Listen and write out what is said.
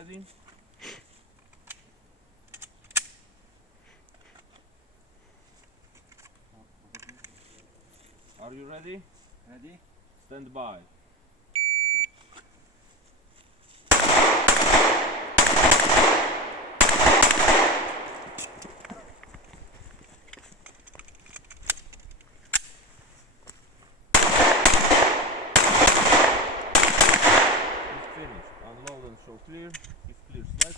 ready? Are you ready? Ready? Stand by. He's finished. Unload and show clear. He's clear. Slide